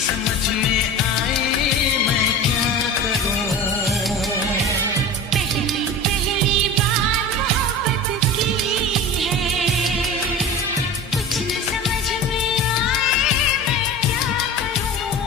समझ में आए मैं क्या करूं। पहली पहली बार मोहब्बत की है, कुछ न समझ में आए मैं क्या करूं।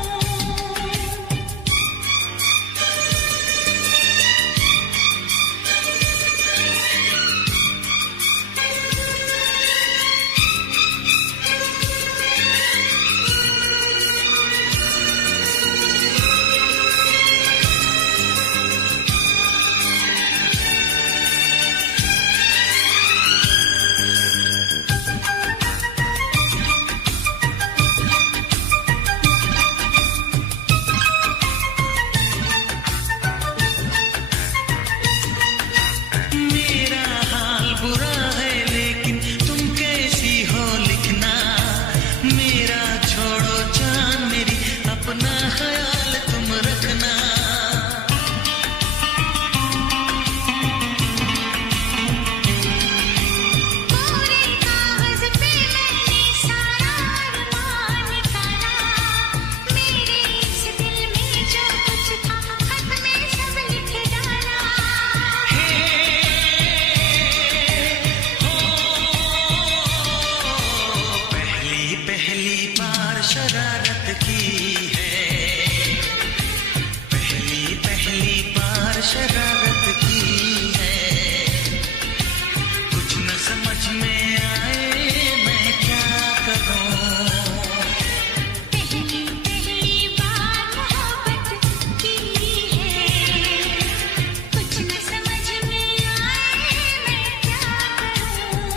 मेरा हाल बुरा है लेकिन तुम कैसी हो लिखना। मेरा छोड़ो जान मेरी, अपना ख्याल तुम रखना। पूरे कागज पे मैंने सारा अरमान निकाला, मेरे इस दिल में जो कुछ था खत में सब लिख डाला। पहली पहली बार शरारत की है, पहली पहली बार शरारत की है। कुछ न समझ में आए मैं क्या करूं। पहली पहली बार मोहब्बत की है, कुछ न समझ में आए मैं क्या करूं।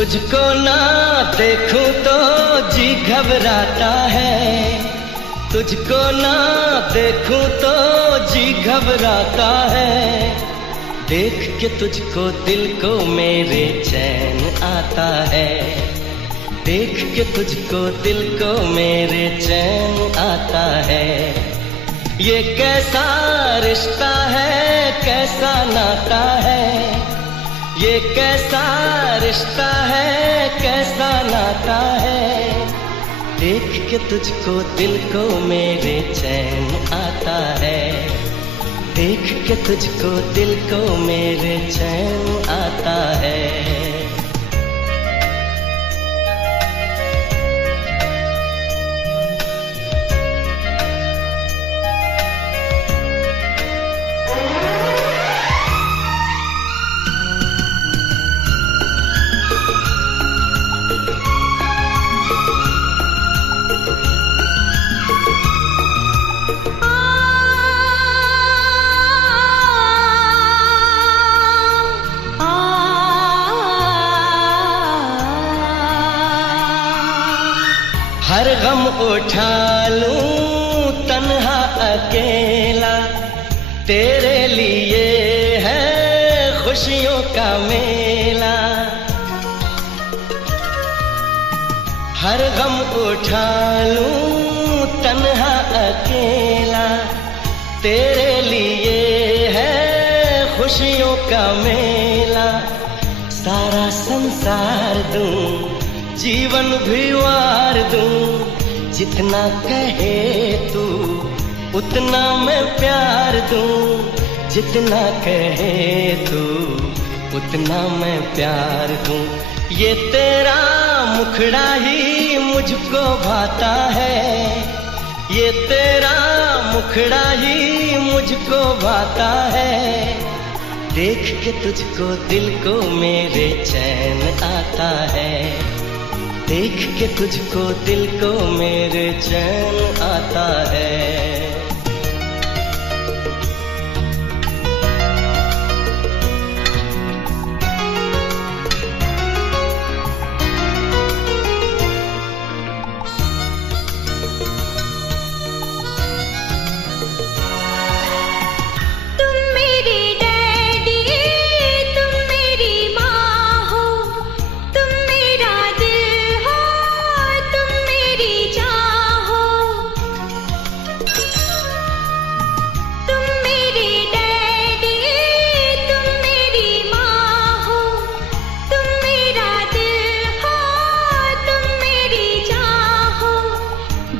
तुझको ना देखूं तो जी घबराता है, तुझको ना देखूं तो जी घबराता है। देख के तुझको दिल को मेरे चैन आता है, देख के तुझको दिल को मेरे चैन आता है। ये कैसा रिश्ता है, कैसा नाता है, ये कैसा रिश्ता है, कैसा नाता है। देख के तुझको दिल को मेरे चैन आता है, देख के तुझको दिल को मेरे चैन आता है। हर गम उठा लूं तन्हा अकेला, तेरे लिए है खुशियों का मेला। हर गम उठा लूं तन्हा अकेला, तेरे लिए है खुशियों का मेला। सारा संसार दूं, जीवन भी वार दूं, जितना कहे तू उतना मैं प्यार दूं, जितना कहे तू उतना मैं प्यार दूं। ये तेरा मुखड़ा ही मुझको भाता है, ये तेरा मुखड़ा ही मुझको भाता है। देख के तुझको दिल को मेरे चैन आता है, देख के तुझको दिल को मेरे चैन आता है।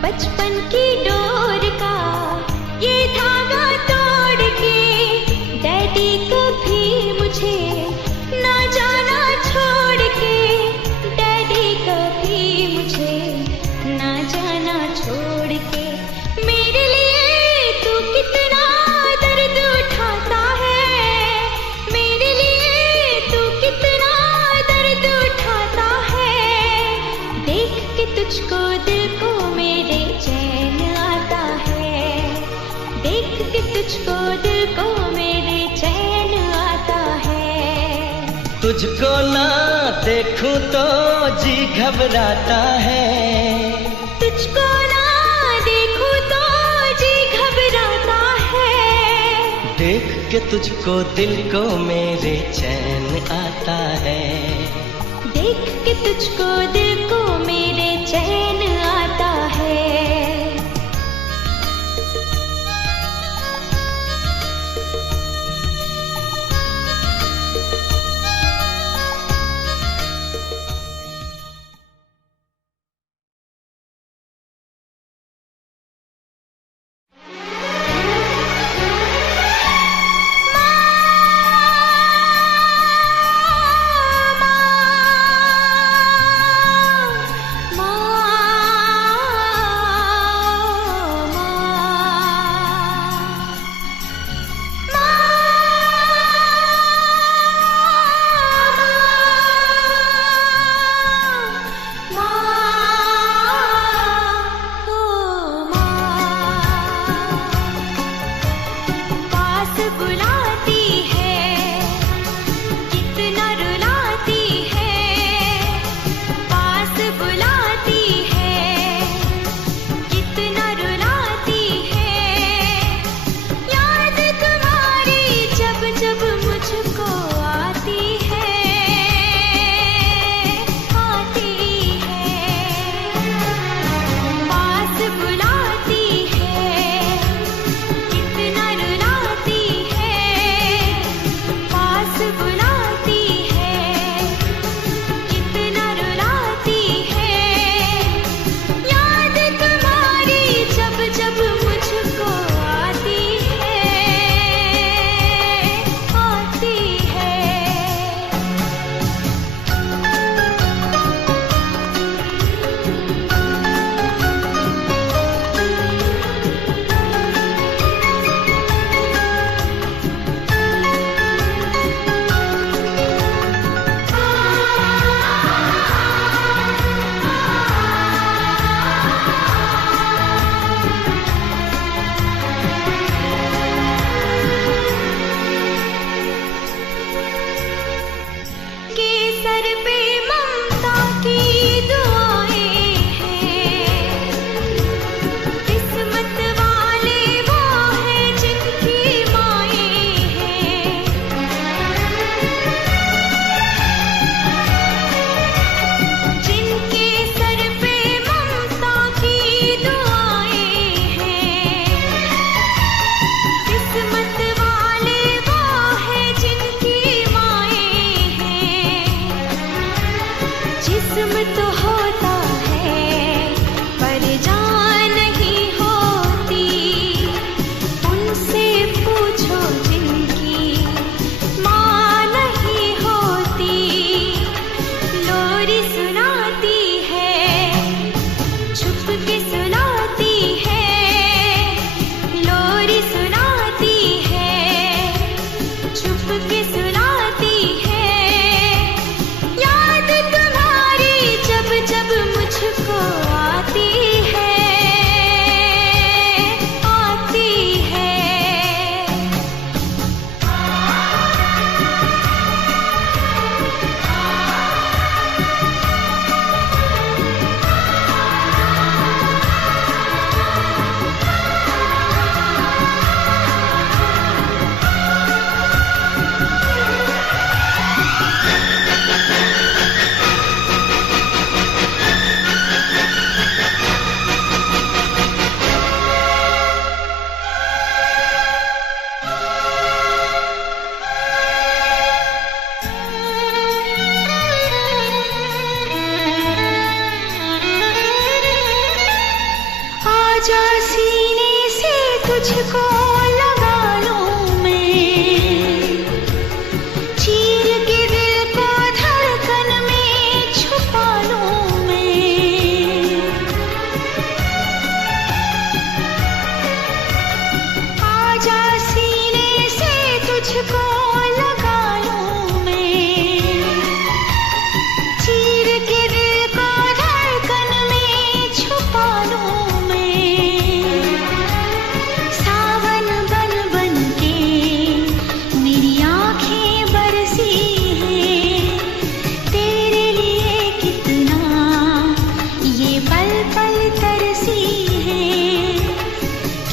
बचपन की डोर का ये धागा तोड़ के, डैडी कभी मुझे ना जाना छोड़ के, डैडी कभी मुझे ना जाना छोड़ के। मेरे लिए तू कितना दर्द उठाता है, मेरे लिए तू कितना दर्द उठाता है। देख के तुझको दिल को मेरे चैन आता है, देख के तुझको दिल को मेरे चैन आता है। तुझको ना देखूं तो जी घबराता है, तुझको ना देखूं तो जी घबराता है। देख के तुझको दिल को मेरे चैन आता है, देख के तुझको दिल को मेरे चैन आता है।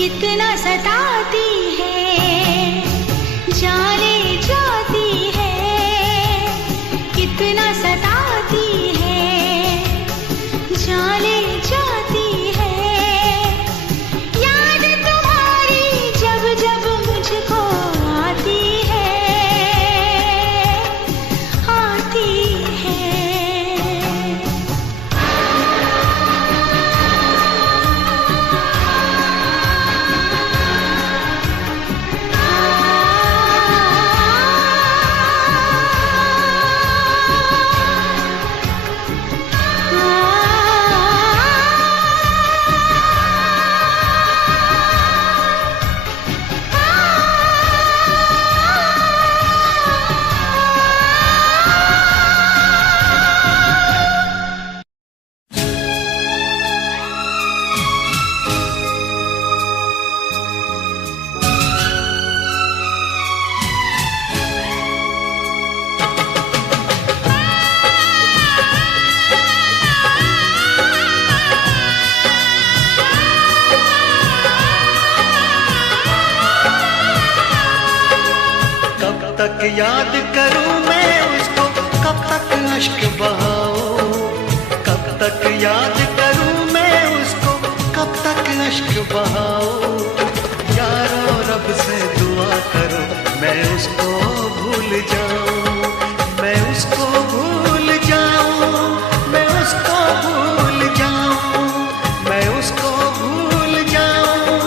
कितना सताती है, जाने जाती है, कितना सताती है, जाने जाती है। याद तुम्हारी जब जब मुझको आती है, आती है। तक याद करूं मैं उसको, कब तक अश्क बहाऊं, कब तक याद करूं मैं उसको, कब तक अश्क बहाऊं। यारो रब से दुआ करो मैं उसको भूल जाऊं, मैं उसको भूल जाऊं, मैं उसको भूल जाऊं, मैं उसको भूल जाऊं,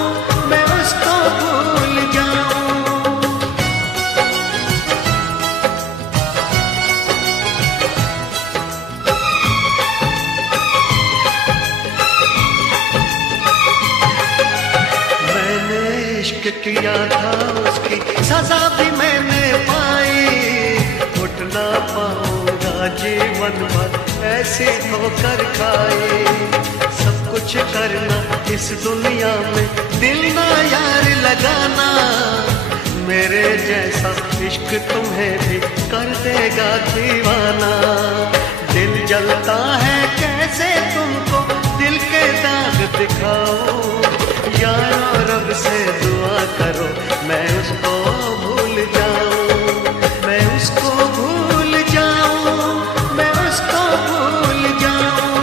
मैं उसको भूल जाऊं। इश्क किया था उसकी सजा भी मैंने पाई, उठ ना पाऊंगा जीवन भर ऐसे ठोकर खाए। सब कुछ करना इस दुनिया में, दिल ना यार लगाना, मेरे जैसा इश्क तुम्हें भी कर देगा दीवाना। दिल जलता है कैसे तुमको दिल के दाग दिखाऊं, यारो रब से दुआ करो मैं उसको भूल जाऊं, मैं उसको भूल जाऊं, मैं उसको भूल जाऊं।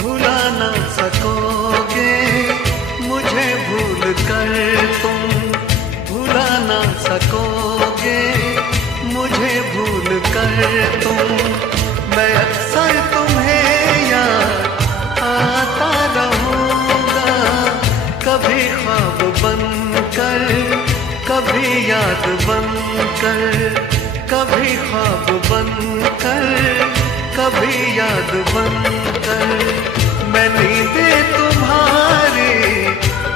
भुला ना सकोगे मुझे भूल कर तुम, भुला ना सकोगे मुझे भूल कर तुम। मैं अक्सर तुम्हें याद आता रहूंगा, कभी ख्वाब बनकर, कभी याद बनकर, कभी ख्वाब बनकर, कभी याद बनकर। मैं नींदें तुम्हारी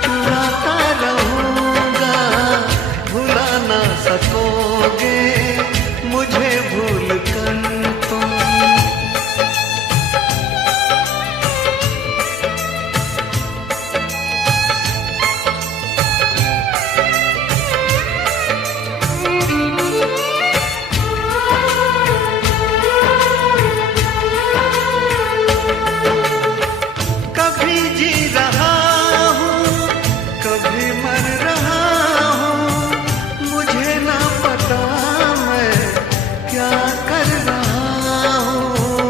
चुराता रहूंगा, भुला ना सकोगे मुझे भूल कर तुम। कभी जी रहा हूँ, कभी मर रहा हूँ, मुझे ना पता मैं क्या कर रहा हूँ।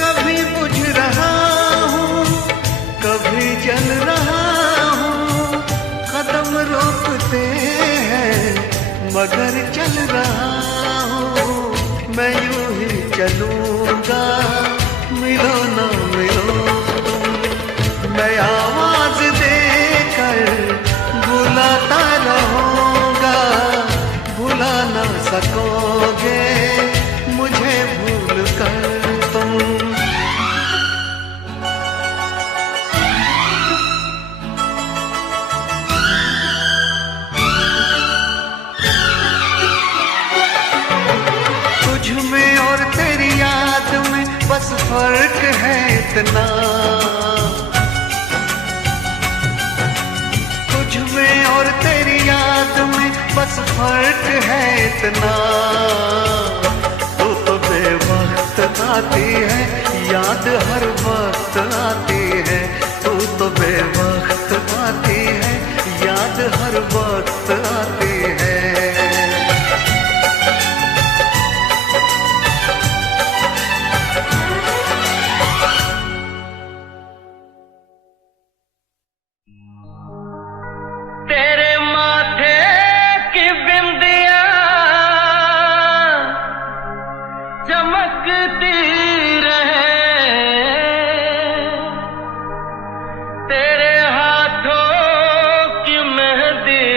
कभी बुझ रहा हूँ, कभी जल रहा हूँ, कदम रोकते हैं मगर चल रहा हूँ। मैं यूं ही चलूंगा मिलो ना मिलो तुम, मैं आवाज देकर बुलाता रहूंगा, भुला ना सकोगे मुझे भूल कर तुम। तुझ में और तेरी याद में बस फर्क है इतना, कितना, तू तो बेवक्त आती है, याद हर वक्त आती है। तू तो बेवक्त आती है, याद हर वक्त आती है। तेरे माथे की बिंदिया चमकती रहे, तेरे हाथों की मेहंदी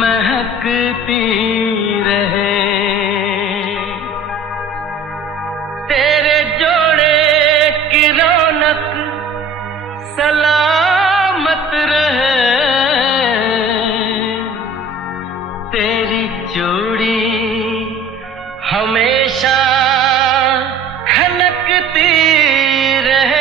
महकती रहे, तेरे जोड़े की रौनक सलामत रहे, तेरी जोड़ी हमेशा खनकती रहे।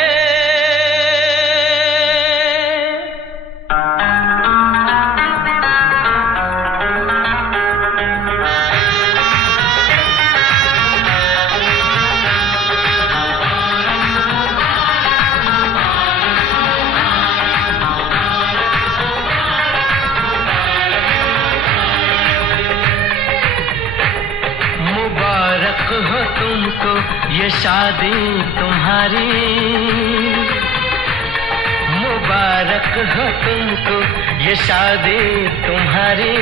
मुबारक हो तुमको ये शादी तुम्हारी, मुबारक हो तुमको ये शादी तुम्हारी।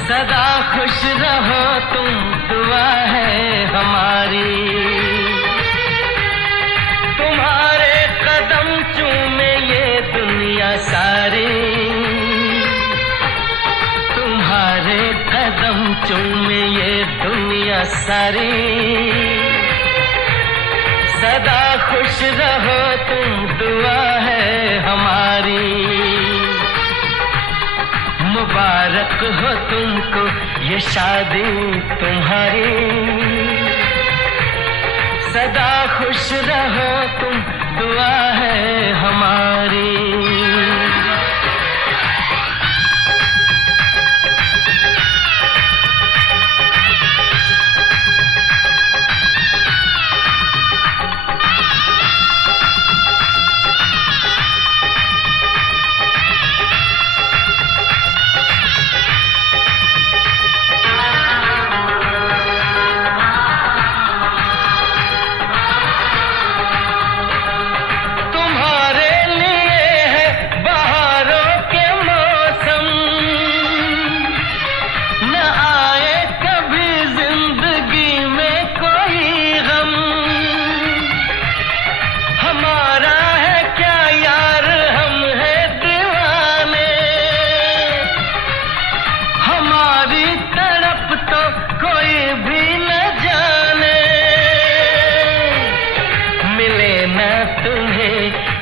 सदा खुश रहो तुम, दुआ है हमारी। तुम्हारे कदम चूमे ये दुनिया सारी, तुम्हारे कदम चूमे ये दुनिया सारी। सदा खुश रहो तुम, दुआ है हमारी। मुबारक हो तुमको ये शादी तुम्हारी, सदा खुश रहो तुम, दुआ है हमारी।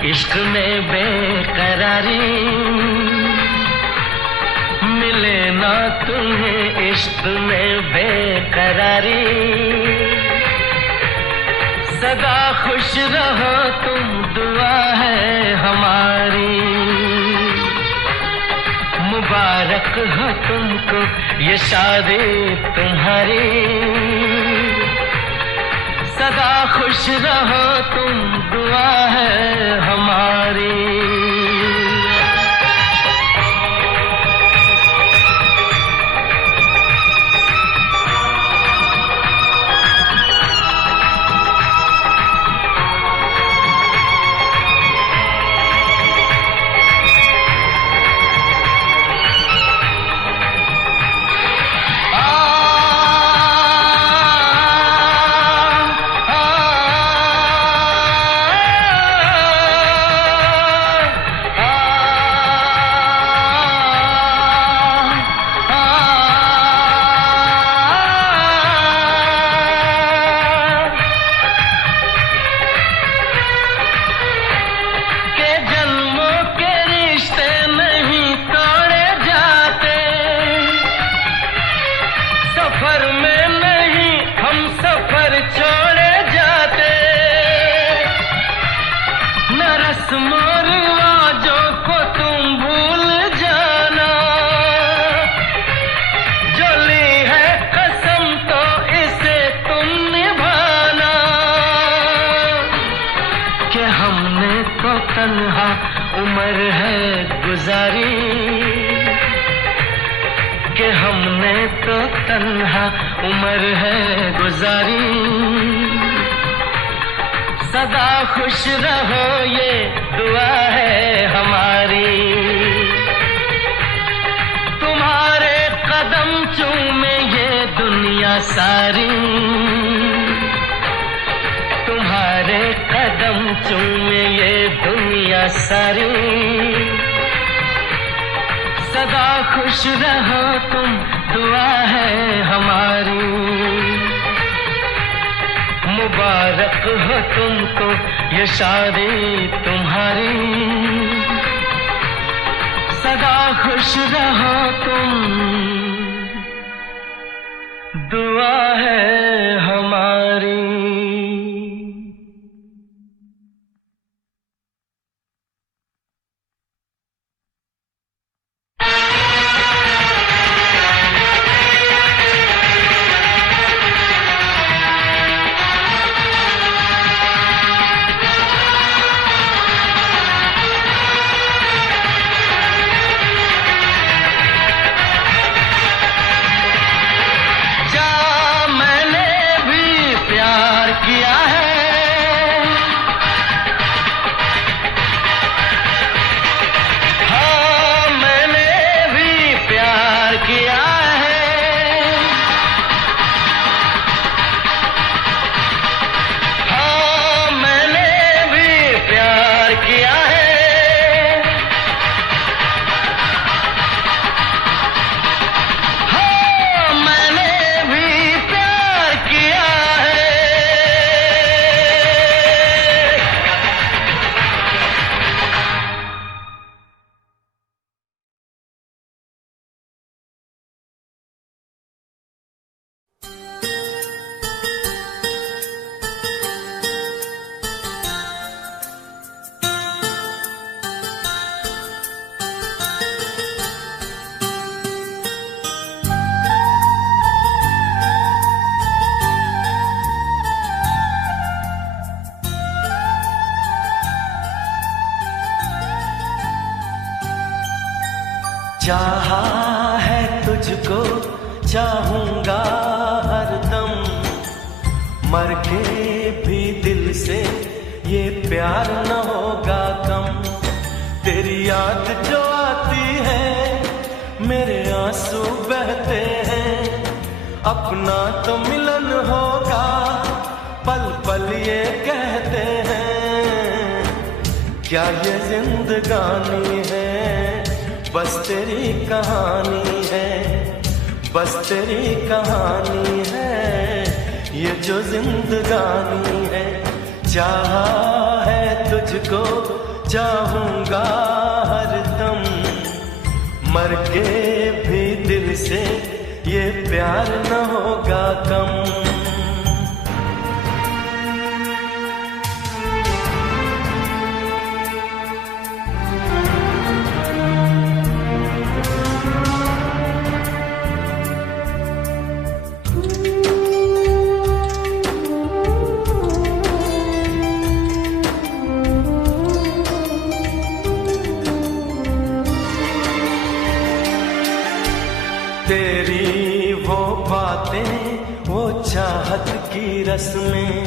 इश्क में बेकरारी मिले ना तुम्हें, इश्क में बेकरारी। सदा खुश रहो तुम, दुआ है हमारी। मुबारक हो तुमको ये शादी तुम्हारी, सदा खुश रहो तुम, दुआ है हमारी। रस्मों रिवाजों को तुम भूल जा उम्र है गुजारी कि हमने तो तन्हा उम्र है गुजारी। सदा खुश रहो ये दुआ है हमारी, तुम्हारे कदम चूमे ये दुनिया सारी, तुम्हारे कदम चूमे ये दुनिया सारी। सदा खुश रहो तुम दुआ है हमारी, मुबारक हो तुमको ये शादी तुम्हारी। सदा खुश रहो तुम दुआ है हमारी। चाहा है तुझको चाहूंगा हरदम, मर के भी दिल से ये प्यार न होगा कम। तेरी याद जो आती है मेरे आंसू बहते हैं, अपना तो मिलन होगा पल पल ये कहते हैं। क्या ये जिंदगानी है बस तेरी कहानी है, बस तेरी कहानी है ये जो जिंदगानी है। चाहा है तुझको चाहूंगा हरदम, मर के भी दिल से ये प्यार न होगा कम। तेरी वो बातें वो चाहत की रस्में,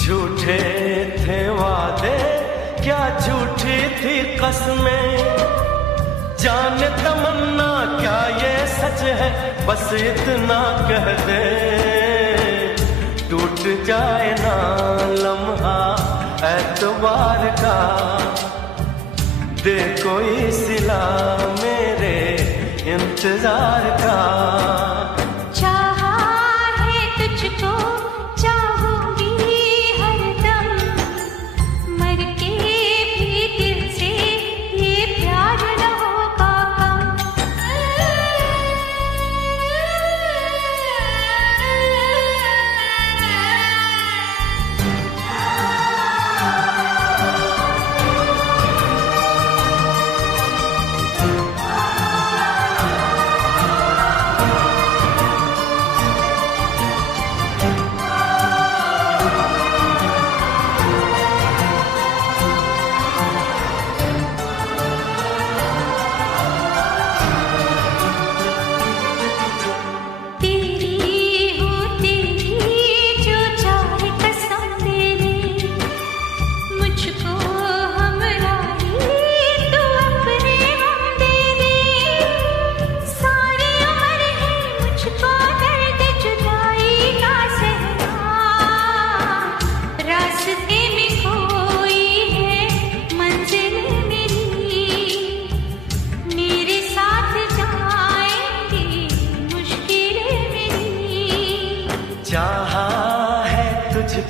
झूठे थे वादे क्या झूठी थी कसमें। जाने तमन्ना क्या ये सच है बस इतना कह दे, टूट जाए ना लम्हा एतबार का, दे कोई सिला मेरे इंतजार का। चाहा है तुझको चाहूंगी हरदम, मर के भी दिल से ये प्यार न होगा कम।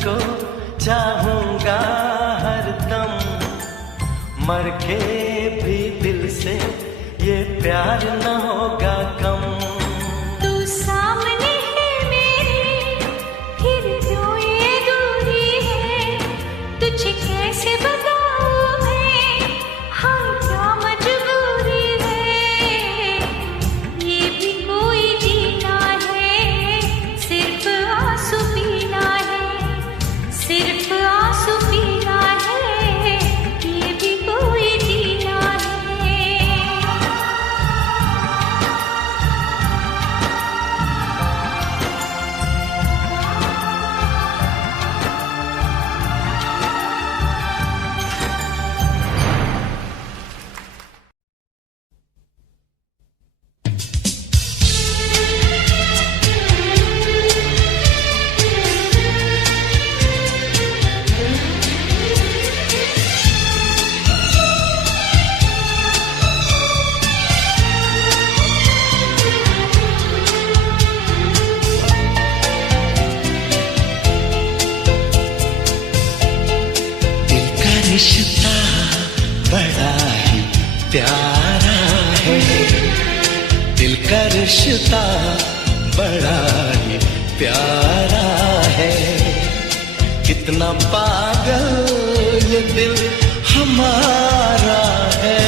तुझको चाहूंगा हरदम, मर के भी दिल से ये प्यार न होगा कम। तू सामने है मेरे, फिर क्यों ये दूरी है, तुझे कैसे बताऊं मैं, हाँ क्या मजबूरी है। ये भी कोई जीना है, सिर्फ आंसू पीना है, सिर्फ आंसू पीना है, ये भी कोई जीना है। दिल का रिश्ता बड़ा ही प्यारा है, दिल का रिश्ता बड़ा ही प्यारा है। कितना पागल ये दिल हमारा है।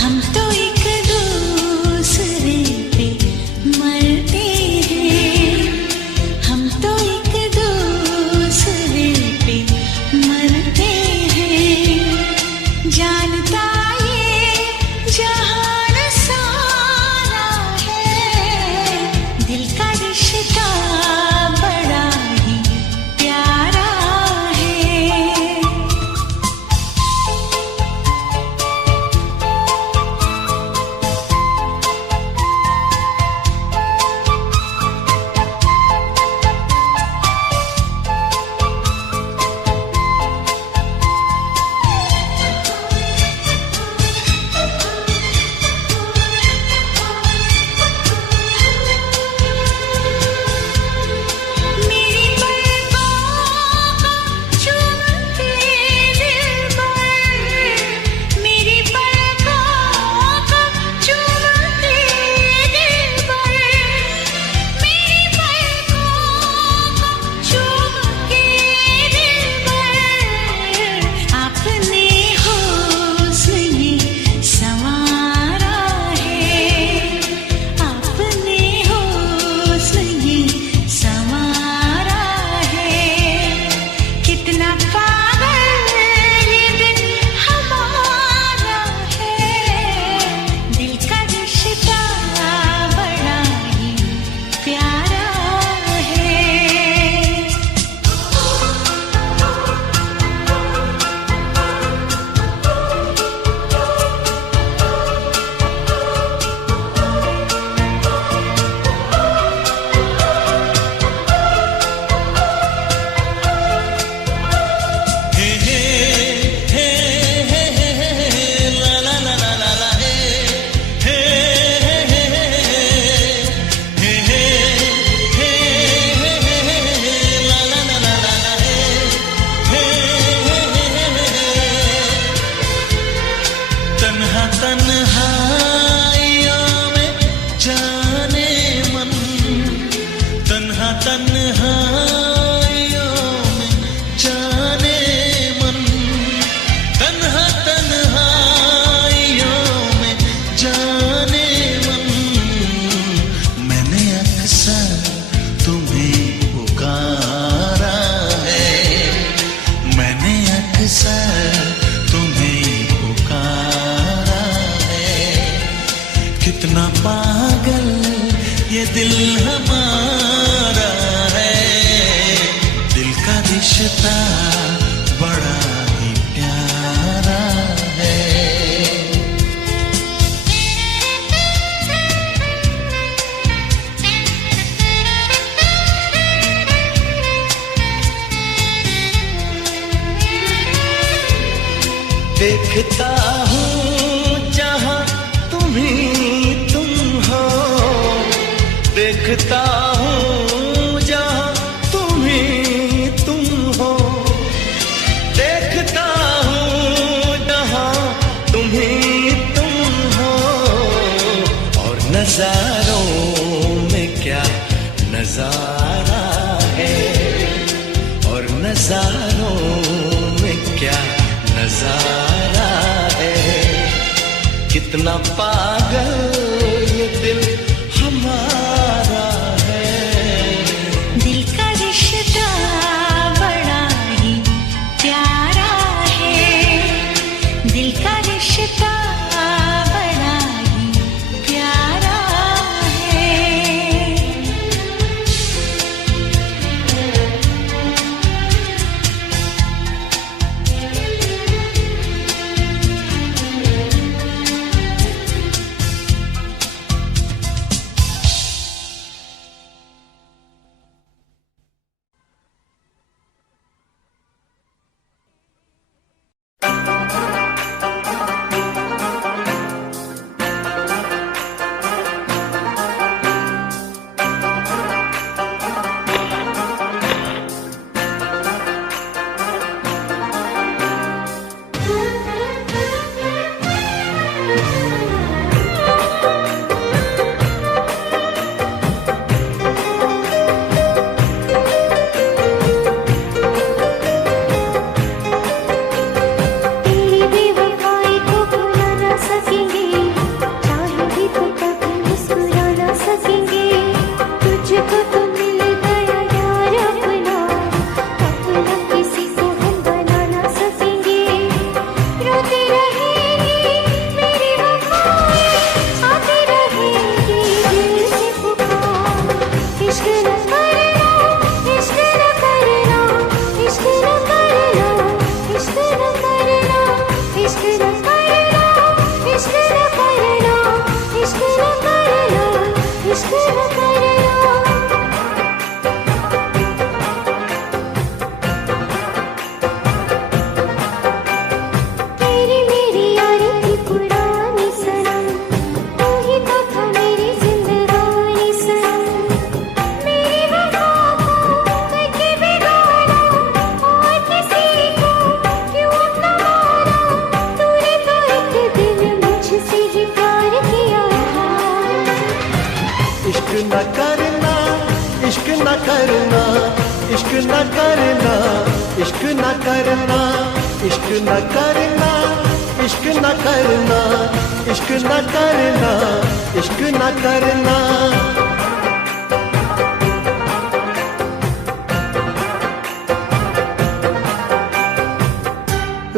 हम तो एक दूसरे पे मरते हैं, हम तो एक दूसरे पे मरते हैं। जानता ये जहान सारा है, दिल का रिश्ता बड़ा ही प्यारा है। मेरी पलकों को चूमते दिलबर, मेरी पलकों को चूमते दिलबर, मेरी पलकों को चूम के दिलबर, आपने हुस्न ये संवारा है, आपने हुस्न ये संवारा है। कितना पागल ये दिल हमारा है, दिल का रिश्ता बड़ा ही प्यारा है। हे हे हे हे हे ला ला ला ला ला ला हे हे हे हे हे हे ला ला ला ला ला हे हे तन्हा तन्हाइयों में जाने मन, तन्हा तन्हाइयों में जाने मन, तन्हा तन्हाइयों में जाने मन। मैंने अक्सर तुम्हें पुकारा है, मैंने अक्सर तुम्हें पुकारा है। कितना पागल ये दिल हमारा है, दिल का रिश्ता बड़ा ही प्यारा है। देखता हूँ जहाँ तुम ही तुम हो, देखता हूँ जहाँ तुम ही नजारों में क्या नजारा है, कितना पागल ये दिल हमारा है। दिल का रिश्ता बड़ा ही प्यारा है, दिल का रिश्ता बड़ा ही प्यारा है।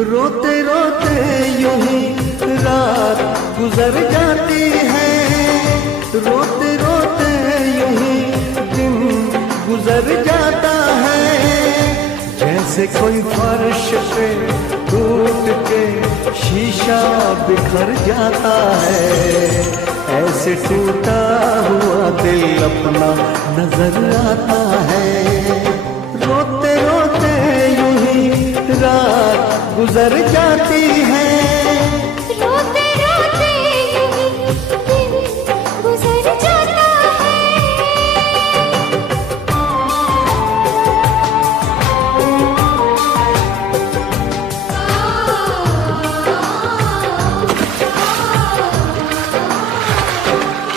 रोते रोते यूं ही रात गुजर जाती है, रोते रोते यूं ही दिन गुजर जाता है। जैसे कोई फर्श पे टूट के शीशा बिखर जाता है, ऐसे टूटा हुआ दिल अपना नजर आता है। रोते रोते यूं ही रात गुजर जाती है, रोते रोते दिन गुजर जाता है।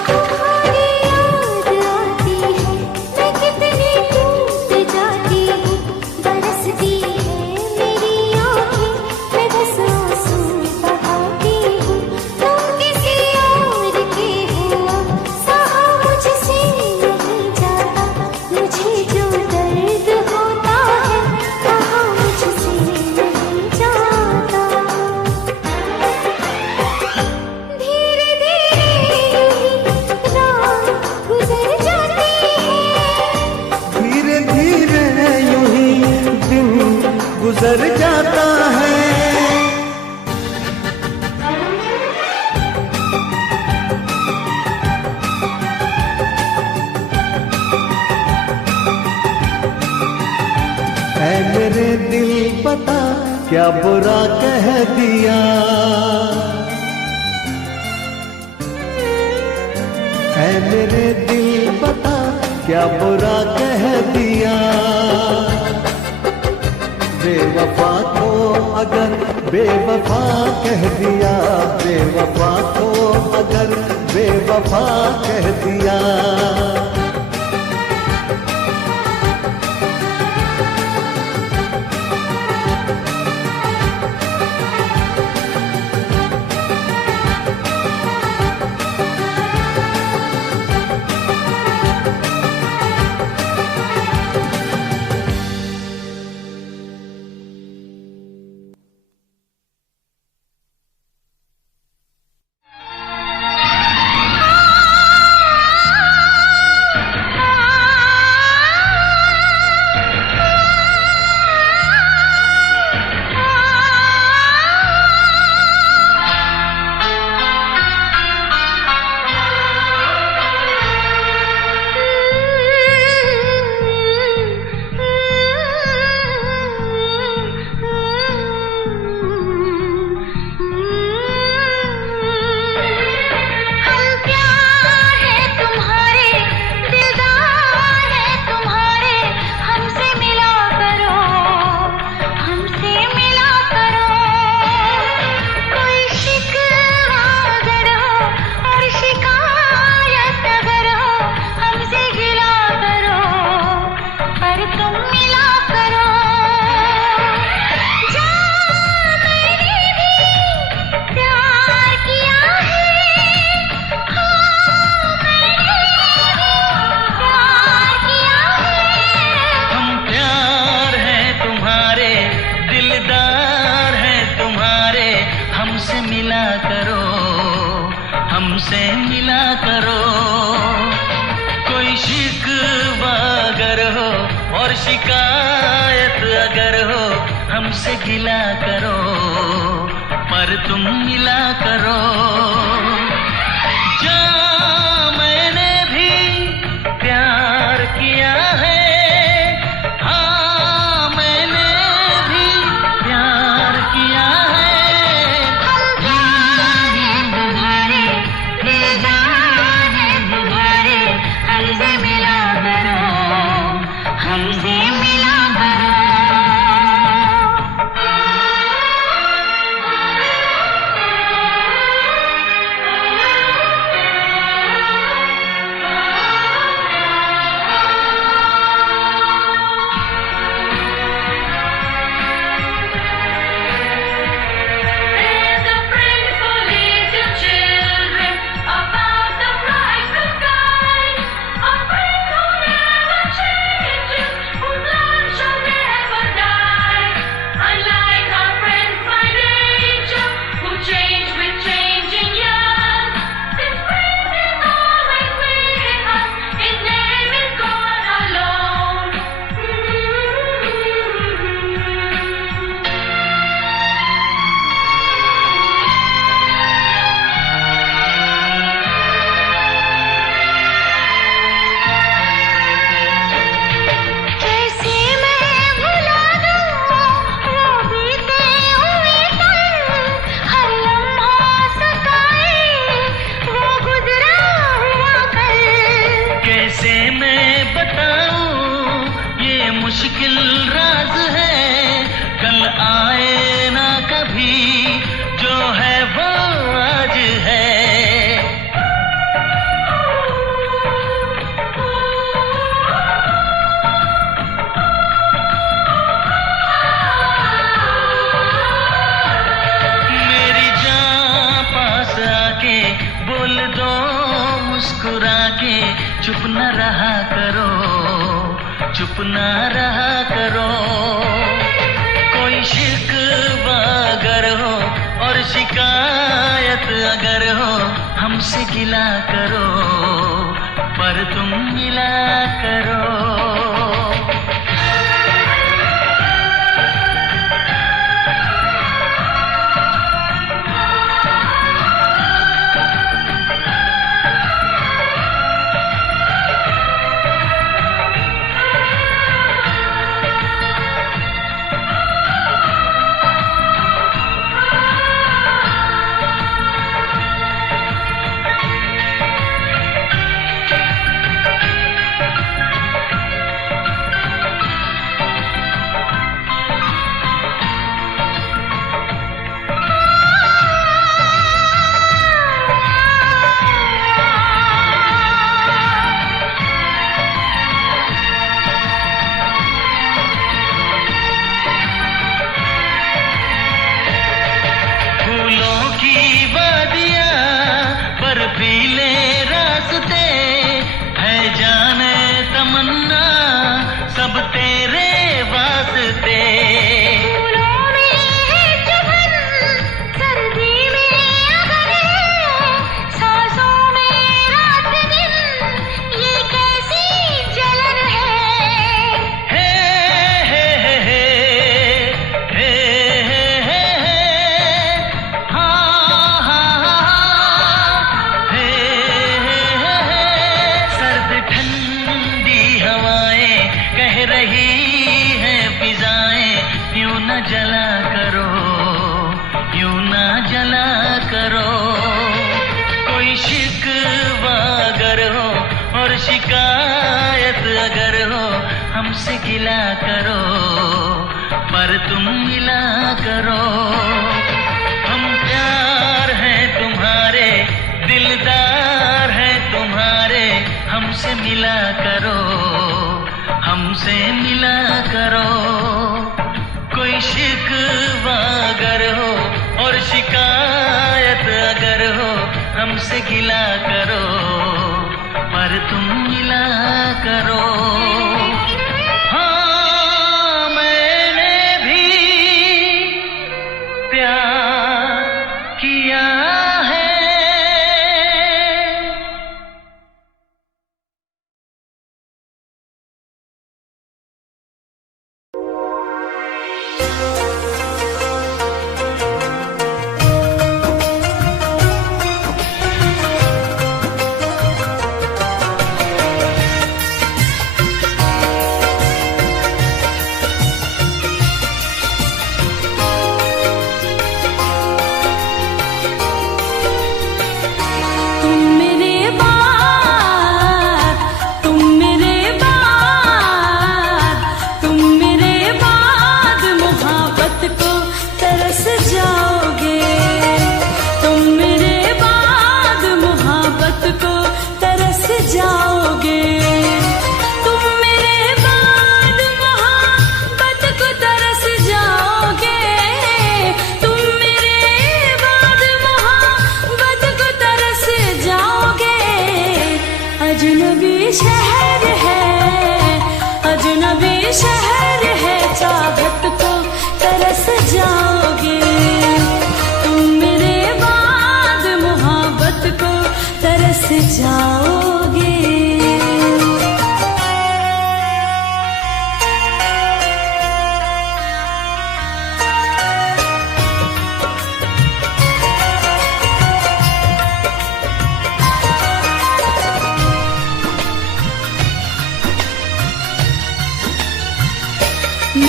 तुम्हारी याद आती है, मैं कितनी टूट जाती हूँ, बरसती है मेरी आँखें, मैं बस आंसू बहाती हूँ। तुम किसी और के हो, सहा मुझसे नहीं जाता, मुझे जो दर्द होता है, कहा मुझसे नहीं जाता। धीरे धीरे रात गुजर जाती है, धीरे धीरे यूं ही दिन गुजर जाता है। ऐ मेरे दिल पता क्या बुरा कह दिया, ऐ मेरे दिल पता क्या बुरा कह दिया। बेवफा को अगर बेवफा कह दिया, बेवफा को अगर बेवफा कह दिया। हमसे मिला करो। कोई शिकवा अगर हो और शिकायत अगर हो, हमसे गिला करो, पर तुम मिला करो। जा मैंने भी प्यार किया है, हाँ मैंने भी प्यार किया है। तुम्हारे दिल जाने तुम्हारे, हमसे मिला करो, हमसे मिला करो। There's a friend for little children about the bright blue sky, a friend who never changes, whose love shall never die. Unlike our friends by nature, who change with changing years, this friend is always with us. His name is God alone. कैसे मैं भुला दूँ वो बीते हुए पल, हर लम्हा सताए वो गुजरा हुआ कल। कैसे मैं बताऊं ये मुश्किल राज है, कल आए ना कभी, जो है वो आज है। मेरी जान पास आके बोल दो मुस्कुरा के, चुप न रहा करो, चुप न रहा करो। कोई शिकवा अगर हो और शिकायत अगर हो, हमसे गिला करो, पर तुम मिला करो। फूलों की वादियाँ बर्फीले रास्ते, है जाने तमन्ना सब तेरे वास्ते। फूलों में है चुभन, सर्दी में अगन है, सांसों में रात दिन, ये कैसी जलन है। हे हे हे हे हे हे हे हे, हाँ हाँ हाँ, हे हे हे हे। सर्द ठंडी हवाएं कह रही हैं फिजाएं, यूं न जला करो, यूं न जला करो। कोई शिकवा अगर हो और शिकायत अगर हो, हमसे गिला करो, पर तुम मिला करो। हम प्यार हैं तुम्हारे, दिलदार हैं तुम्हारे, हमसे मिला करो, हमसे मिला करो। कोई शिकवा अगर हो और शिकायत अगर हो, हमसे गिला करो, पर तुम मिला करो। हाँ मैंने भी प्यार किया है।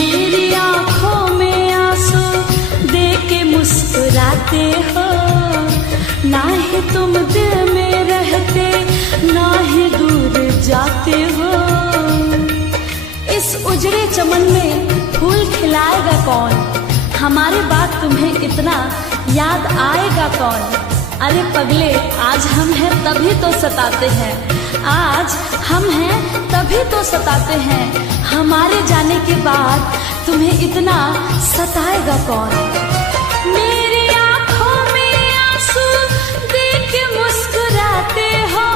मेरी आंखों में आंसू दे के मुस्कुराते हो, ना ही तुम दिल में रहते ना ही दूर जाते हो। इस उजड़े चमन में फूल खिलाएगा कौन, हमारी बात तुम्हें इतना याद आएगा कौन। अरे पगले, आज हम हैं तभी तो सताते हैं, आज हम हैं तभी तो सताते हैं, हमारे जाने के बाद तुम्हें इतना सताएगा कौन। मेरी आंखों में आंसू देख के मुस्कुराते हो,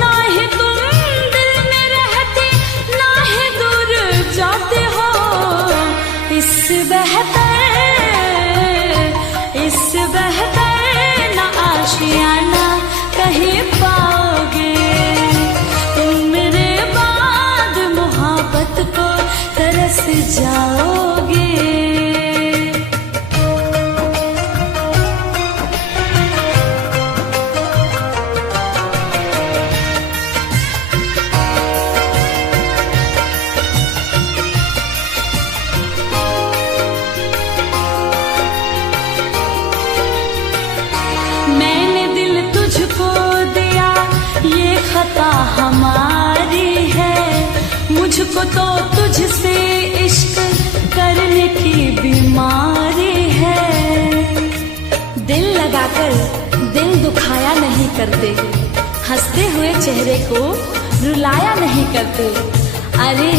ना ही तुम दिल में रहते ना ही दूर जाते हो। इससे बेहतर ना आशियाना कहीं पाओगे, तुम मेरे बाद मोहब्बत को तरस जाओगे। मैंने दिल तुझको दिया ये खता हमारी है, मुझको तो तुझसे इश्क करने की बीमारी है। दिल लगाकर दिल दुखाया नहीं करते, हंसते हुए चेहरे को रुलाया नहीं करते। अरे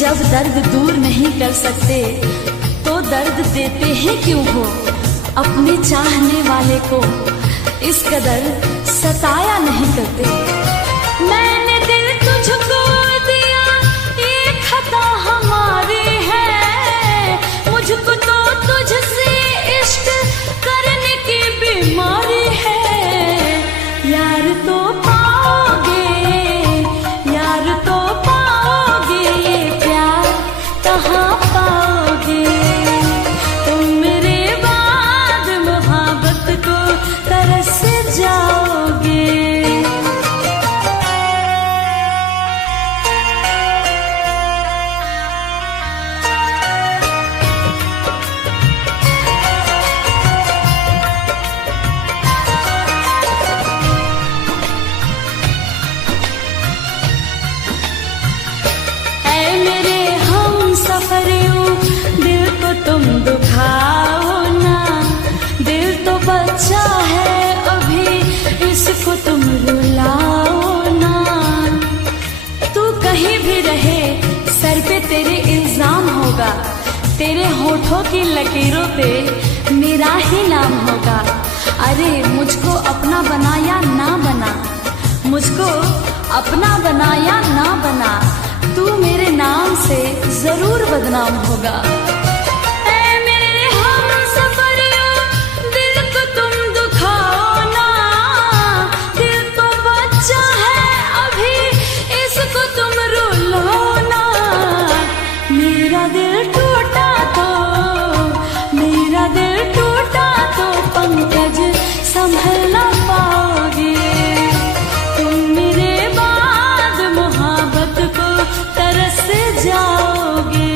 जब दर्द दूर नहीं कर सकते तो दर्द देते हैं क्यों हो, अपने चाहने वाले को इस कदर सताया नहीं करते। मैंने दिल तुझको दिया ये खता हमारी है, मुझको तो तुझसे इश्क करने की बीमारी है। यार तो पाओगे, यार तो पाओगे, ये प्यार कहाँ पाओगे, तुम मेरे बाद मोहब्बत को तरस जाओगे। ऐ मेरे हम सफरियों, दिल को तुम दुखाओ ना, दिल तो बच्चा है अभी, इसको तुम रुलाओ ना। तू कहीं भी रहे सर पे तेरे इल्जाम होगा, तेरे होठों की लकीरों पे मेरा ही नाम होगा। अरे मुझको अपना बना या ना बना, मुझको अपना बना या ना बना, तू मेरे नाम से जरूर बदनाम होगा। ऐ मेरे हमसफरियों, दिल को तुम दुखाओ ना, दिल तो बच्चा है अभी, इसको तुम रुलाओ ना। मेरा दिल टूटा तो, मेरा दिल टूटा तो पंकज संभल ना पाओगे, तुम मेरे बाद मोहब्बत को तरस जाओगे।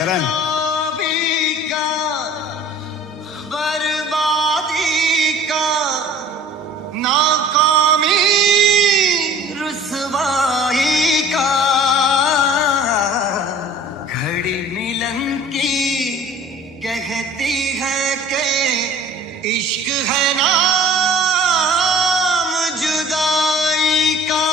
करण खराबी का, बर्बादी का, नाकामी रुसवाई का, घड़ी मिलन की कहती है कि इश्क है नाम जुदाई का।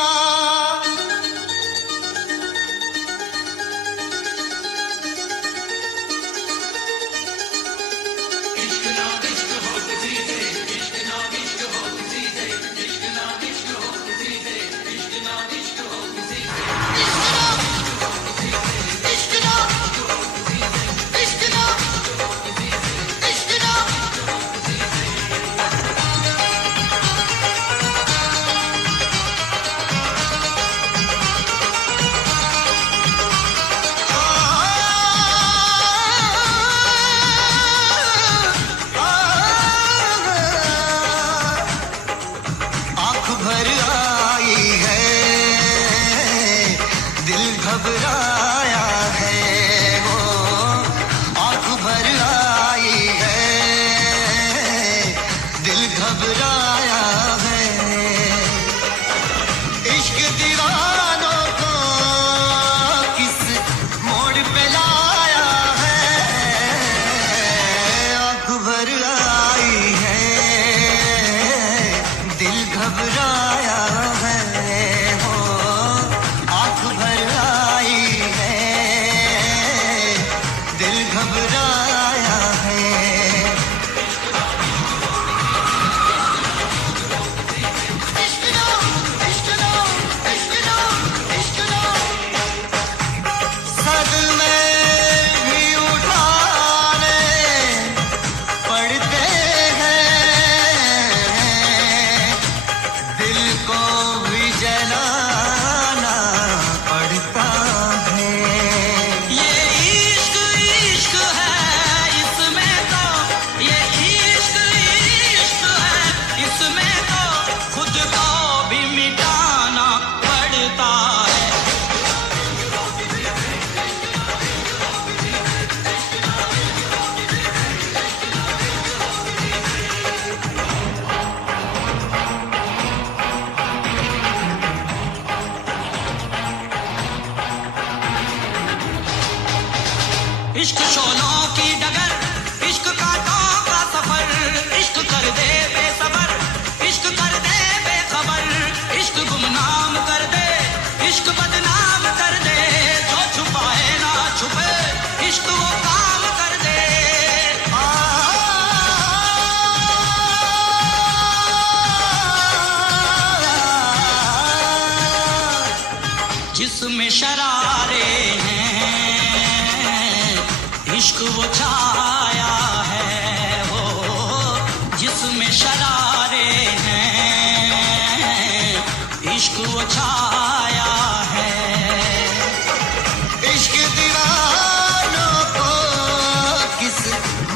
आँख भर आई है, दिल घबराया है, वो आँख भर आई है, दिल घबराया है। इश्क दीवानों को किस मोड़ पे लाया है, आँख भर आई है, दिल घबराया है, हो आँख भर आई है, दिल घबराया है। इश्क लो, इश्क लो, इश्क लो, इश्क लो। सदमे भी उठाने पड़ते हैं, दिल को भी जलाना पड़ता है। ये इश्क इश्क है इसमें तो, ये इश्क इश्क है इसमें तो, खुद को भी मिटाना पड़ता है। इश्क शोलों की डगर, इश्क कांटों का सफर, इश्क कर दे बेसबर, इश्क कर दे बेखबर, इश्क गुमनाम कर दे, इश्क बदनाम कर दे, जो छुपाए ना छुपे, इश्क वो काम कर दे। जिसमें शरारे हैं, इश्क वो छाया है, वो जिसमें शरारे हैं, इश्क वो छाया है। इश्क दीवानों को किस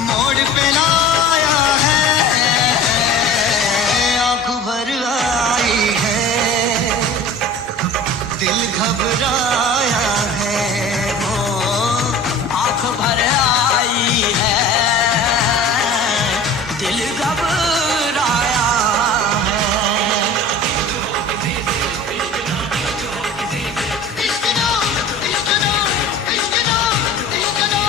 मोड़ पे लाया है, आँख भर आई है, दिल घबराया है, वो आँख भर आई है, दिल घबराया है। इश्क लो, इश्क लो, इश्क लो, इश्क लो।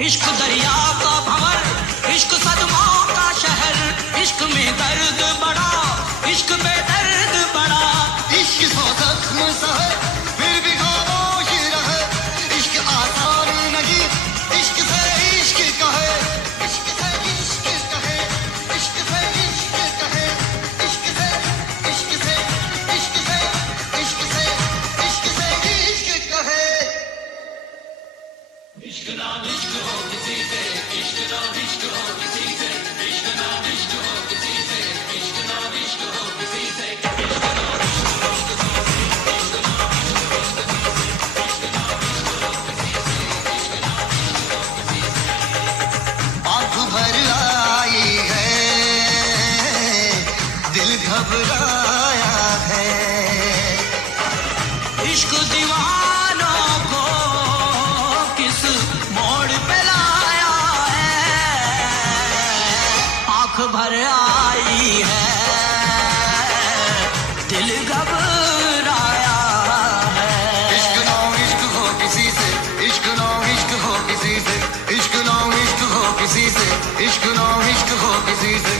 इश्क दरिया का भंवर, इश्क सदमों का शहर, इश्क में दर्द बड़ा, इश्क में दर्द बड़ा। इश्क सौ जख्म सहे फिर भी खामोश रहे, इश्क आसान नहीं, इश्क से इश्क कहे, इश्क से इश्क कहे, इश्क से इश्क दिल घबराया है। इश्क दीवानों को किस मोड़ पे लाया है, आंख भर आई है, दिल घबराया है। इश्क ना इश्क हो किसी से, इश्क ना इश्क हो किसी से, इश्क ना इश्क हो किसी से, इश्क ना इश्क हो किसी से।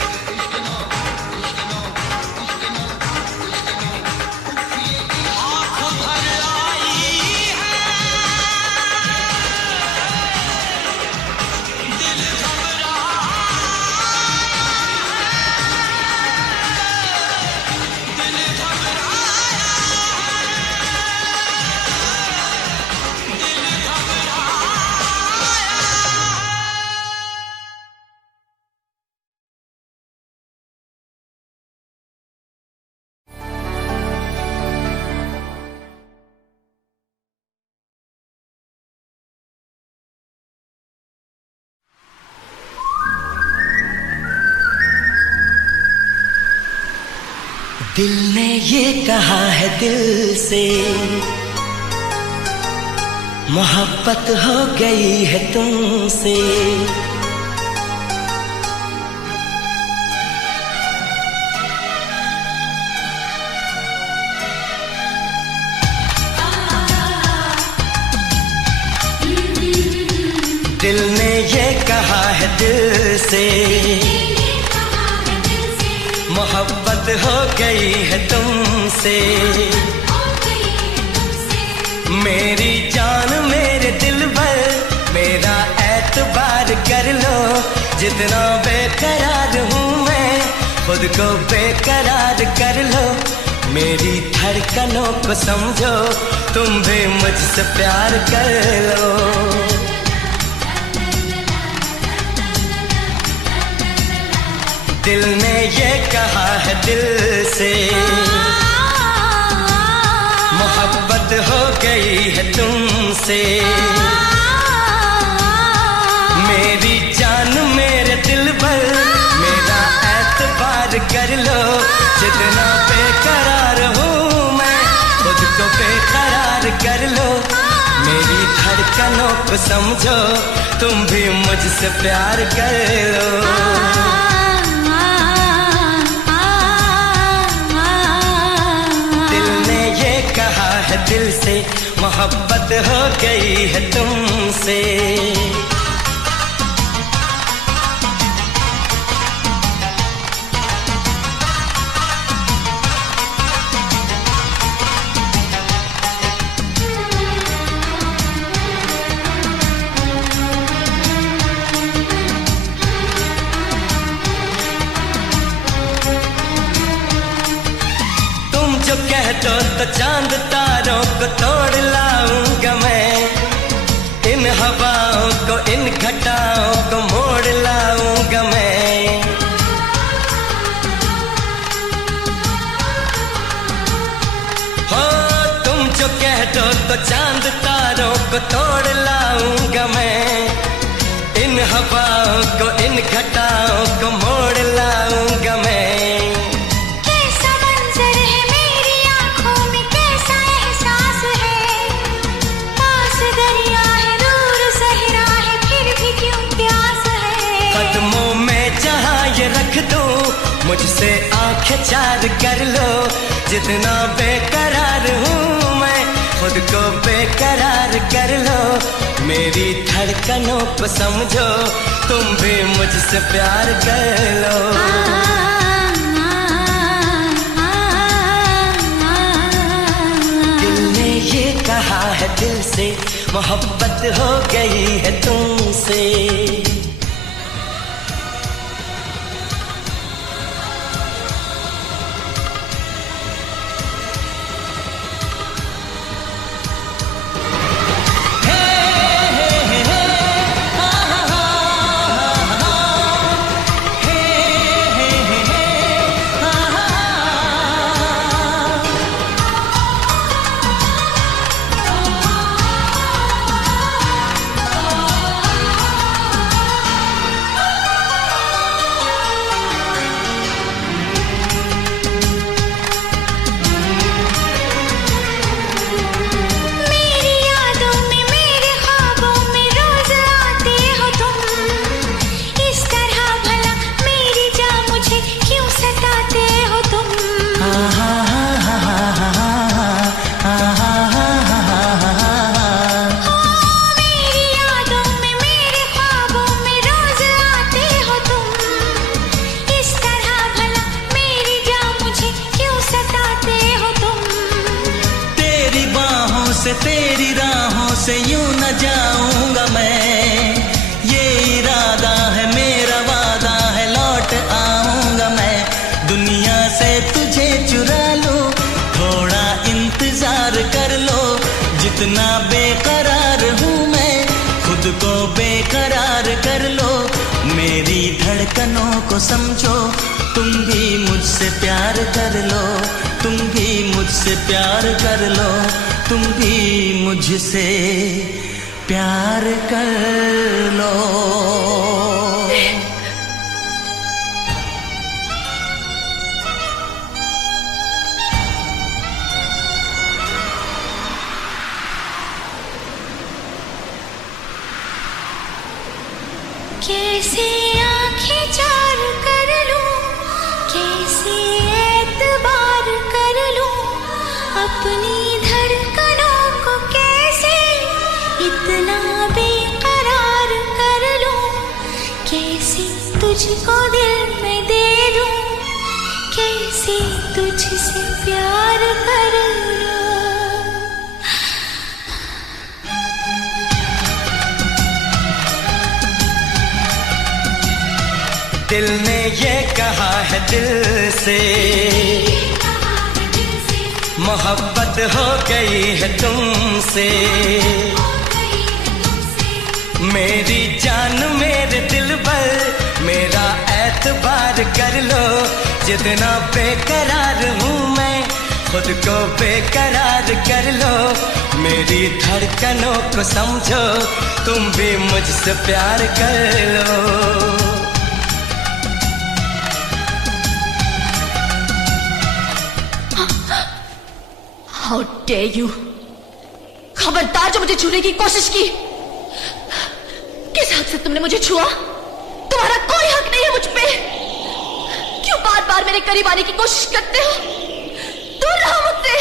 दिल ने ये कहा है दिल से, मोहब्बत हो गई है तुमसे। दिल ने ये कहा है दिल से, मोहब्बत हो गई है तुमसे। मेरी जान मेरे दिल भर, मेरा एतबार कर लो। जितना बेकरार हूँ मैं, खुद को बेकरार कर लो। मेरी धड़कनों को समझो, तुम भी मुझसे प्यार कर लो। दिल ने ये कहा है दिल से, मोहब्बत हो गई है तुमसे। मेरी जान मेरे दिल भर, मेरा एतबार कर लो। जितना बेकरार हूँ मैं, खुद को बेकरार कर लो। मेरी धड़कनों को समझो, तुम भी मुझसे प्यार कर लो। कहा है दिल से, मोहब्बत हो गई है तुमसे। कह दो तो चांद तारों को तोड़ लाऊंगा मैं, इन हवाओं को इन घटाओं को मोड़ लाऊंगा मैं। हो तुम जो कह दो तो चांद तारों को तोड़ लाऊंगा मैं, इन हवाओं को इन घटाओं को मोड़ लाऊंगा मैं। मुझसे आंखें चार कर लो। जितना बेकरार हूँ मैं, खुद को बेकरार कर लो। मेरी धड़कनों को समझो, तुम भी मुझसे प्यार कर लो। दिल ने ये कहा है दिल से, मोहब्बत हो गई है तुमसे। से तेरी राहों से यूं न जाऊंगा मैं, ये इरादा है मेरा, वादा है लौट आऊंगा मैं। दुनिया से तुझे चुरा लो, थोड़ा इंतजार कर लो, जितना बेकरार हूँ मैं खुद को बेकरार कर लो। मेरी धड़कनों को समझो, तुम भी मुझसे प्यार कर लो, तुम भी मुझसे प्यार कर लो, तुम भी मुझसे प्यार कर लो। कैसे आँखें चार कर लूं, कैसे एतबार कर लूं, अपनी धड़कनों को कैसे इतना बेकरार कर लूं, कैसे तुझको दिल में दे दूं, कैसे तुझसे प्यार कर लूं। दिल ने ये कहा है दिल से, मोहब्बत हो गई है तुमसे। मेरी जान मेरे दिल पर मेरा एतबार कर लो, जितना बेकरार हूँ मैं खुद को बेकरार कर लो। मेरी धड़कनों को समझो, तुम भी मुझसे प्यार कर लो। How dare you! खबरदार जो मुझे छूने की कोशिश की। किस हक से तुमने मुझे छुआ? तुम्हारा कोई हक नहीं है मुझ पे। क्यों बार बार मेरे करीब आने की कोशिश करते हो? दूर रहो मुझसे।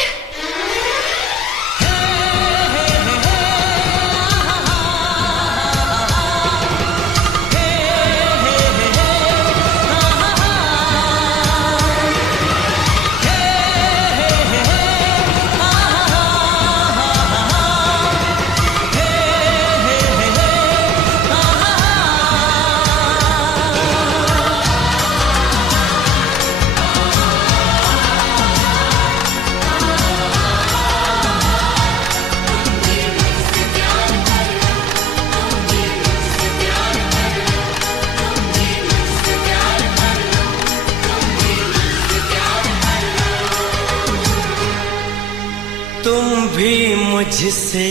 तुम भी मुझसे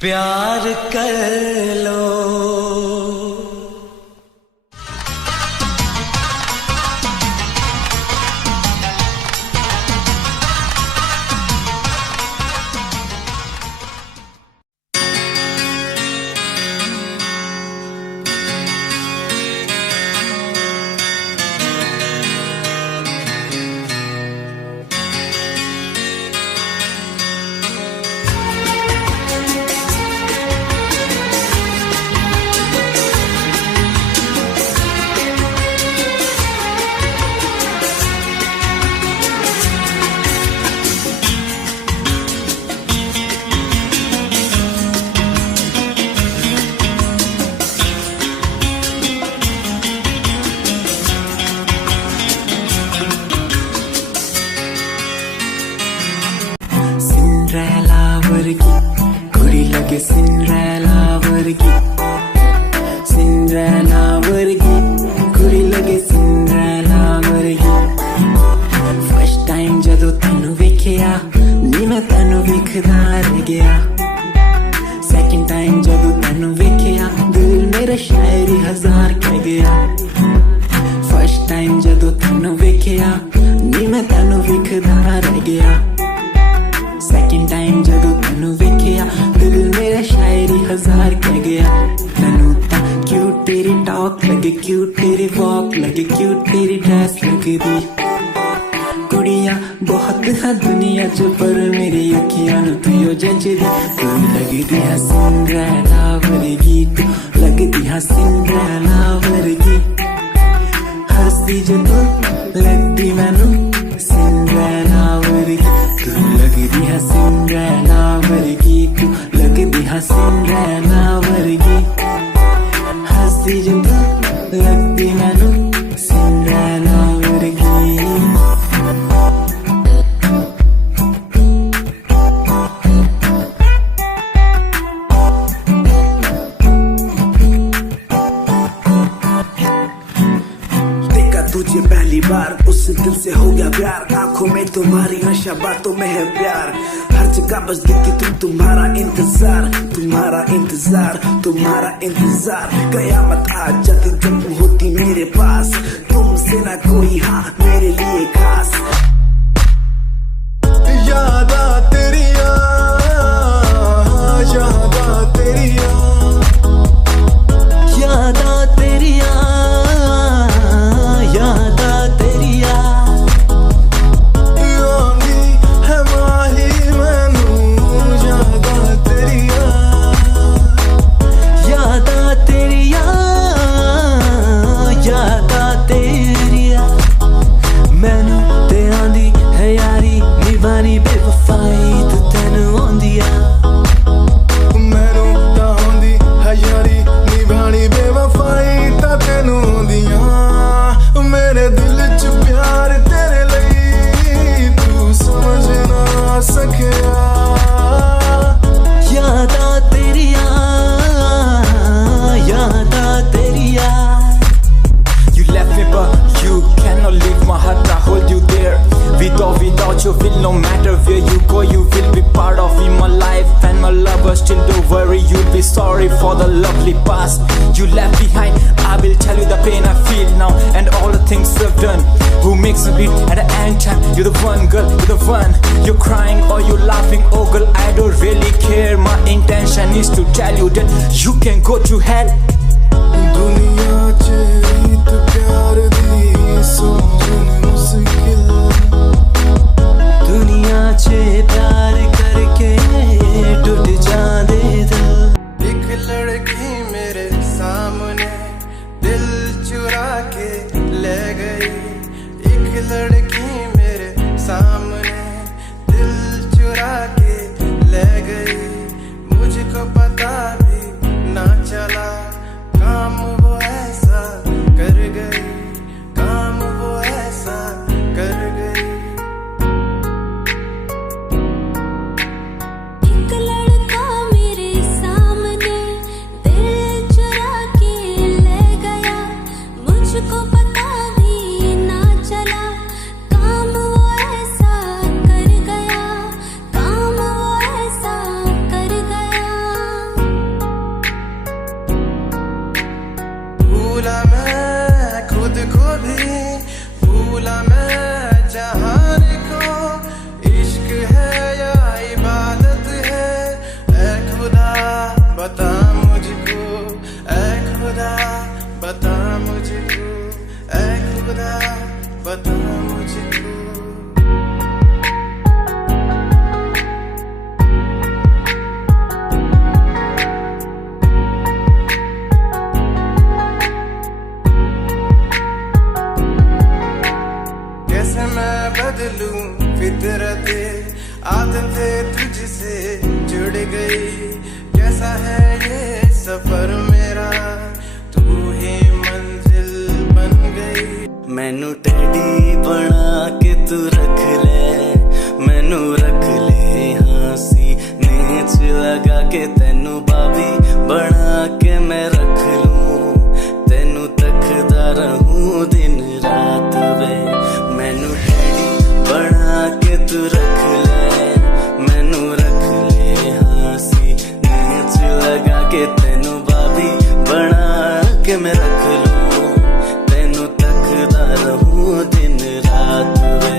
प्यार कर लो। कुड़ी लगे सिंड्रेला वर्गी, सिंड्रेला वर्गी, कुड़ी लगे सिंड्रेला वर्गी। फर्स्ट टाइम जदों तैनू वेखिया नी मैं तैनू वेखदा रह गया। सेकंड टाइम जदों तैनू वेखिया दिल मेरा शायरी हजार कह गया। फर्स्ट टाइम जदों तैनू वेखिया नी मैं तैनू वेखदा रह गया। सेकंड टाइम जदों तैनू वेखिया दिल मेरा शायरी हजार कह गया। तैनू तां क्यूट तेरी टॉक लगे, क्यूट तेरी वॉक लगे, क्यूट तेरी ड्रेस लगदी। कुड़ियां बहुत है दुनिया च पर मेरी अखियां नूं तू जचदी। तू लगदी है सिंड्रेला वर्गी, तू लगदी है सिंड्रेला वर्गी। हंसदी जो तू लगदी मैनू सिंड्रेला वर्गी। तू लगदी है सिंड्रेला वर्गी तू लगदी है सिंड्रेला वर्गी हंसदी जो तू लगदी मैनू सिंड्रेला वर्गी तुझे पहली बार उस दिल से हो गया प्यार आंखों में तुम्हारी नशा बातों में है प्यार हर जगह बस दिखती तुम्हारा इंतजार कयामत आ जाती जब होती मेरे पास तुमसे ना कोई हाँ मेरे लिए खास यादा तेरिया यादा तेरिया यादा तेरिया यादा तेरिया योंगी है माही मैनू यादा तेरिया यादा तेरिया यादा तेरिया मैनू ते आंदी है यारी निभानी बेवफाई तू तेनू आंदिया मैनू तां आंदी है यारी निभानी बेवफाई तां तेनू आंदिया मेरे दिल च प्यार तेरे लिए तू समझ ना सकिया यादा तेरिया यादा तेरिया You left me but you cannot leave my heart I hold you there without you feel no matter where you go you will be part of in my life and my lover still don't worry you'll be sorry for the lovely past you left behind I will tell you the pain I feel now and all the things I've done who makes me bleed at the end time you're the one girl you're the one you're crying or you're laughing oh girl I don't really care my intention is to tell you that you can go to hell दुनिया च रीत प्यार दी समझना मुश्किल दुनिया च प्यार करके टूट जांदे दिल एक लड़की मेरे सामने दिल चुरा के ले गई एक लड़की मेरे सामने दिल चुरा के ले गई मुझको पता भी ना चला काम वो ऐसा कर गई काम वो ऐसा कर गई एक लड़का मेरे सामने दिल चुरा के ले गया मुझको पता भी ना चला काम वो ऐसा कर गया काम वो ऐसा कर गया भूला मैं खुद को भी भूला मैं जहान को इश्क है या इबादत है ऐ खुदा बता मुझको ऐ खुदा बता मुझको ऐ खुदा बता मुझको कैसे मैं बदलूं फितरते आदतें तुझसे जुड़ गई कैसा है ये सफर मेरा तू ही मंजिल बन गई मैनू टेडी बना के तू रख ले मैनू रख ले हंसी नीच लगा के तेनू बाबी बना के मैं रख लूं तेनू तकदा रहूं दिन रात वे मैनू टेडी बना के तू रख ले मैनू रख ले हंसी नीच लगा के तेनू बाबी बना के मैं रख लूं तेनू तकदा रहूं दिन रात वे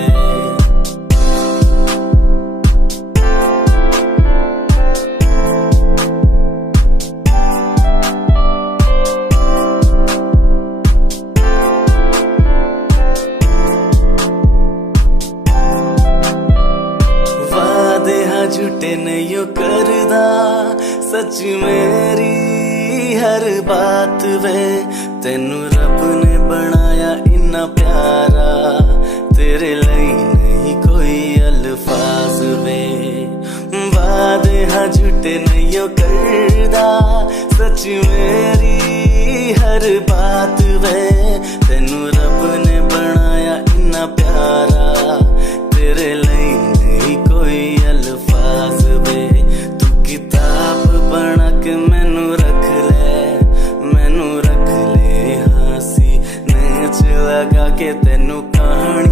झूठे नहीं करदा सच मेरी हर बात वे तेनू रब ने बनाया इन्ना प्यारा तेरे लिए नहीं कोई अल्फाज वे वादे हाँ झूठे नहीं करदा सच मेरी हर बात वे तेनू रब ने बनाया इन्ना प्यारा तेरे लिए नहीं कोई अल्फाज वे तू किताब बना के मैनू रख ले हासी नच लगा के तेनू कहानी